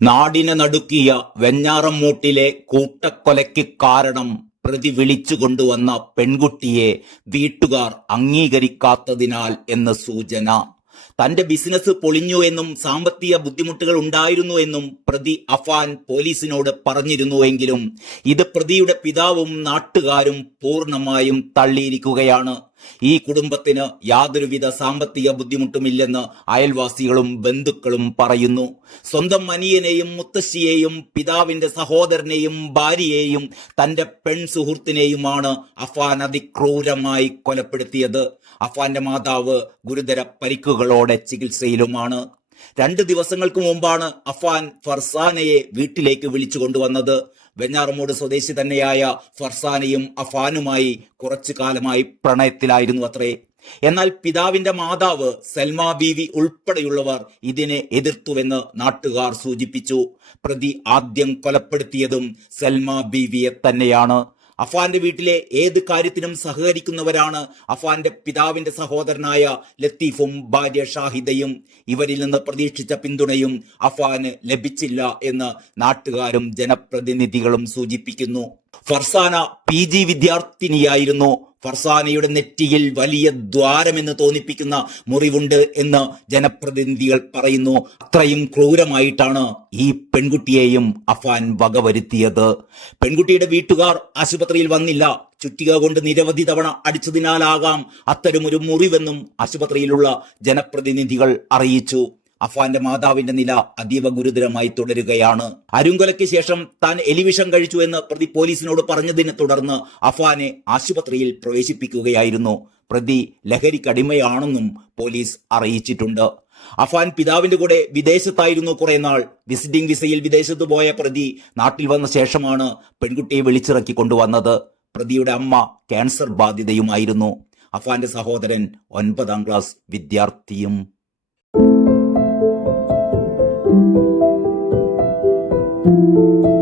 നാടിനെ നടുക്കിയ വെഞ്ഞാറമ്മൂട്ടിലെ കൂട്ടക്കൊലയ്ക്ക് കാരണം പ്രതി വിളിച്ചു കൊണ്ടുവന്ന പെൺകുട്ടിയെ വീട്ടുകാർ അംഗീകരിക്കാത്തതിനാൽ എന്ന് സൂചന. തന്റെ ബിസിനസ് പൊളിഞ്ഞു എന്നും സാമ്പത്തിക ബുദ്ധിമുട്ടുകൾ ഉണ്ടായിരുന്നു എന്നും പ്രതി അഫാൻ പോലീസിനോട് പറഞ്ഞിരുന്നുവെങ്കിലും ഇത് പ്രതിയുടെ പിതാവും നാട്ടുകാരും പൂർണ്ണമായും തള്ളിയിരിക്കുകയാണ്. ഈ കുടുംബത്തിന് യാതൊരുവിധ സാമ്പത്തിക ബുദ്ധിമുട്ടുമില്ലെന്ന് അയൽവാസികളും ബന്ധുക്കളും പറയുന്നു. സ്വന്തം അനിയനെയും മുത്തശ്ശിയെയും പിതാവിന്റെ സഹോദരനെയും ഭാര്യയെയും തന്റെ പെൺ സുഹൃത്തിനെയുമാണ് അഫാൻ അതിക്രൂരമായി കൊലപ്പെടുത്തിയത്. അഫാന്റെ മാതാവ് ഗുരുതര പരിക്കുകളോടെ ചികിത്സയിലുമാണ്. 2 ദിവസങ്ങൾക്ക് മുമ്പാണ് അഫാൻ ഫർസാനയെ വീട്ടിലേക്ക് വിളിച്ചു കൊണ്ടുവന്നത്. വെഞ്ഞാറമൂട് സ്വദേശി തന്നെയായ ഫർസാനയും അഫാനുമായി കുറച്ചു കാലമായി പ്രണയത്തിലായിരുന്നു അത്രേ. എന്നാൽ പിതാവിന്റെ മാതാവ് സൽമ ബീവി ഉൾപ്പെടെയുള്ളവർ ഇതിനെ എതിർത്തുവെന്ന് നാട്ടുകാർ സൂചിപ്പിച്ചു. പ്രതി ആദ്യം കൊലപ്പെടുത്തിയതും സൽമ ബീവിയെ തന്നെയാണ്. അഫാന്റെ വീട്ടിലെ ഏത് കാര്യത്തിനും സഹകരിക്കുന്നവരാണ് അഫാന്റെ പിതാവിന്റെ സഹോദരനായ ലത്തീഫും ഭാര്യ ഷാഹിദയും. ഇവരിൽ നിന്ന് പ്രതീക്ഷിച്ച പിന്തുണയും അഫാന് ലഭിച്ചില്ല എന്ന് നാട്ടുകാരും ജനപ്രതിനിധികളും സൂചിപ്പിക്കുന്നു. ഫർസാന PG വിദ്യാർത്ഥിനിയായിരുന്നു. ഫർസാനയുടെ നെറ്റിയിൽ വലിയ ദ്വാരമെന്ന് തോന്നിപ്പിക്കുന്ന മുറിവുണ്ട് എന്ന് ജനപ്രതിനിധികൾ പറയുന്നു. അത്രയും ക്രൂരമായിട്ടാണ് ഈ പെൺകുട്ടിയെയും അഫാൻ വകവരുത്തിയത്. പെൺകുട്ടിയുടെ വീട്ടുകാർ ആശുപത്രിയിൽ വന്നില്ല. ചുറ്റിക കൊണ്ട് നിരവധി തവണ അടിച്ചതിനാലാകാം അത്തരമൊരു മുറിവെന്നും ആശുപത്രിയിലുള്ള ജനപ്രതിനിധികൾ അറിയിച്ചു. അഫാന്റെ മാതാവിന്റെ നില അതീവ ഗുരുതരമായി തുടരുകയാണ്. അരുങ്കൊലയ്ക്ക് ശേഷം താൻ എലിവിഷം കഴിച്ചു എന്ന് പ്രതി പോലീസിനോട് പറഞ്ഞതിനെ തുടർന്ന് അഫാനെ ആശുപത്രിയിൽ പ്രവേശിപ്പിക്കുകയായിരുന്നു. പ്രതി ലഹരിക്കടിമയാണെന്നും പോലീസ് അറിയിച്ചിട്ടുണ്ട്. അഫാൻ പിതാവിന്റെ കൂടെ വിദേശത്തായിരുന്നു കുറെ നാൾ. വിസിറ്റിംഗ് വിസയിൽ വിദേശത്ത് പോയ പ്രതി നാട്ടിൽ വന്ന ശേഷമാണ് പെൺകുട്ടിയെ വിളിച്ചിറക്കി കൊണ്ടുവന്നത്. പ്രതിയുടെ അമ്മ ക്യാൻസർ ബാധിതയുമായിരുന്നു. അഫാന്റെ സഹോദരൻ 9ാം ക്ലാസ് വിദ്യാർത്ഥിയും. Thank you.